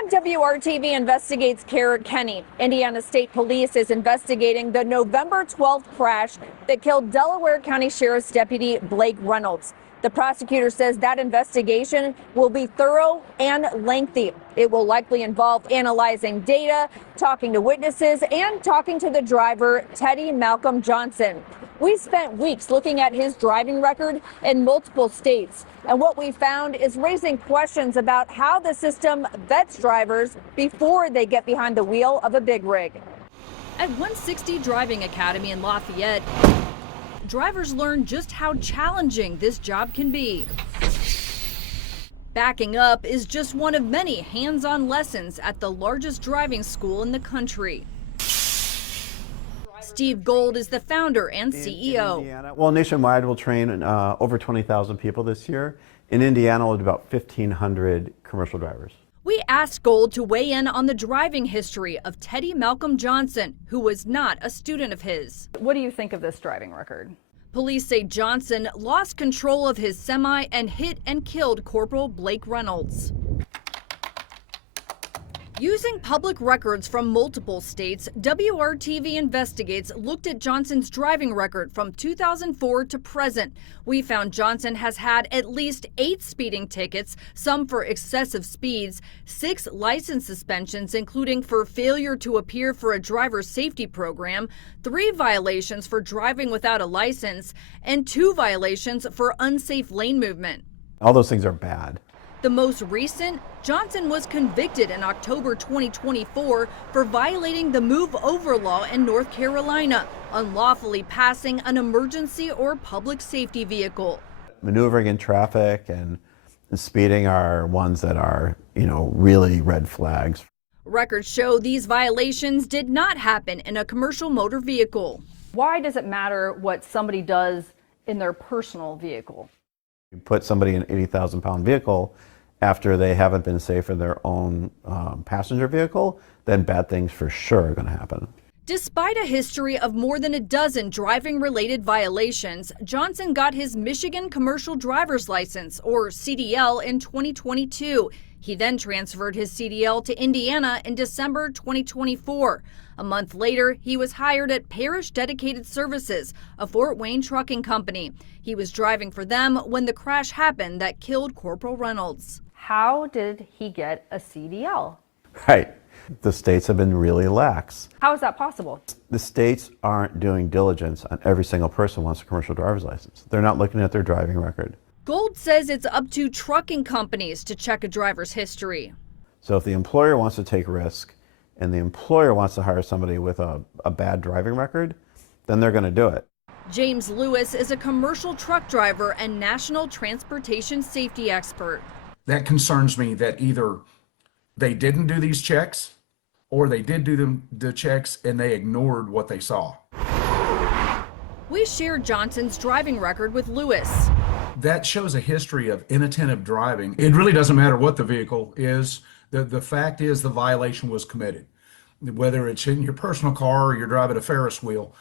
I'm WRTV Investigates Kara Kenny. Indiana State Police is investigating the November 12th crash that killed Delaware County Sheriff's Deputy Blake Reynolds. The prosecutor says that investigation will be thorough and lengthy. It will likely involve analyzing data, talking to witnesses, and talking to the driver, Teddy Malcolm Johnson. We spent weeks looking at his driving record in multiple states, and what we found is raising questions about how the system vets drivers before they get behind the wheel of a big rig. At 160 Driving Academy in Lafayette, drivers learn just how challenging this job can be. Backing up is just one of many hands-on lessons at the largest driving school in the country. Steve Gold is the founder and CEO. Well, nationwide we'll train over 20,000 people this year. In Indiana, we'll do about 1,500 commercial drivers. We asked Gold to weigh in on the driving history of Teddy Malcolm Johnson, who was not a student of his. What do you think of this driving record? Police say Johnson lost control of his semi and hit and killed Corporal Blake Reynolds. Using public records from multiple states, WRTV Investigates looked at Johnson's driving record from 2004 to present. We found Johnson has had at least 8 speeding tickets, some for excessive speeds, 6 license suspensions, including for failure to appear for a driver's safety program, 3 violations for driving without a license, and 2 violations for unsafe lane movement. All those things are bad. The most recent, Johnson was convicted in October 2024 for violating the Move Over law in North Carolina, unlawfully passing an emergency or public safety vehicle. Maneuvering in traffic and speeding are ones that are, really red flags. Records show these violations did not happen in a commercial motor vehicle. Why does it matter what somebody does in their personal vehicle? You put somebody in an 80,000-pound vehicle after they haven't been safe in their own passenger vehicle, then bad things for sure are going to happen. Despite a history of more than a dozen driving-related violations, Johnson got his Michigan Commercial Driver's License, or CDL, in 2022. He then transferred his CDL to Indiana in December 2024. A month later, he was hired at Parish Dedicated Services, a Fort Wayne trucking company. He was driving for them when the crash happened that killed Corporal Reynolds. How did he get a CDL? Right. The states have been really lax. How is that possible? The states aren't doing diligence on every single person who wants a commercial driver's license. They're not looking at their driving record. Gold says it's up to trucking companies to check a driver's history. So if the employer wants to take risk and the employer wants to hire somebody with a bad driving record, then they're going to do it. James Lewis is a commercial truck driver and national transportation safety expert. That concerns me that either they didn't do these checks or they did do the checks and they ignored what they saw. We shared Johnson's driving record with Lewis. That shows a history of inattentive driving. It really doesn't matter what the vehicle is. The fact is the violation was committed. Whether it's in your personal car or you're driving a Ferris wheel,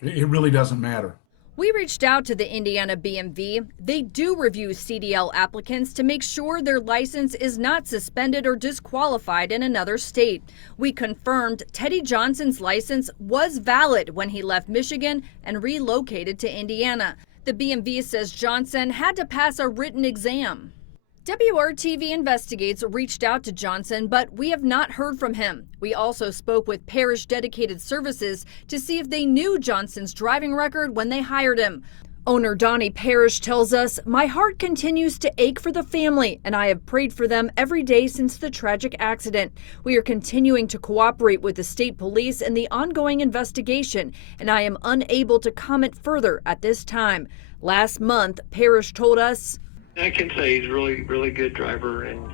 it really doesn't matter. We reached out to the Indiana BMV. They do review CDL applicants to make sure their license is not suspended or disqualified in another state. We confirmed Teddy Johnson's license was valid when he left Michigan and relocated to Indiana. The BMV says Johnson had to pass a written exam. WRTV Investigates reached out to Johnson, but we have not heard from him. We also spoke with Parish Dedicated Services to see if they knew Johnson's driving record when they hired him. Owner Donnie Parrish tells us, "My heart continues to ache for the family, and I have prayed for them every day since the tragic accident. We are continuing to cooperate with the state police in the ongoing investigation, and I am unable to comment further at this time." Last month, Parrish told us, I can say he's really, really good driver, and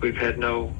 we've had no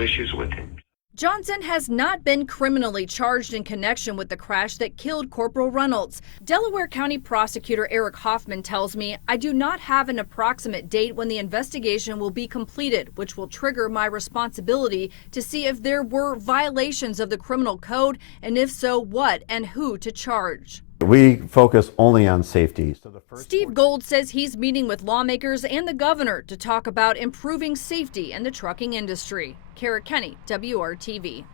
issues with him. Johnson has not been criminally charged in connection with the crash that killed Corporal Reynolds. Delaware County Prosecutor Eric Hoffman tells me, "I do not have an approximate date when the investigation will be completed, which will trigger my responsibility to see if there were violations of the criminal code, and if so, what and who to charge." We focus only on safety. So the first Steve Gold says he's meeting with lawmakers and the governor to talk about improving safety in the trucking industry. Kara Kenny, WRTV.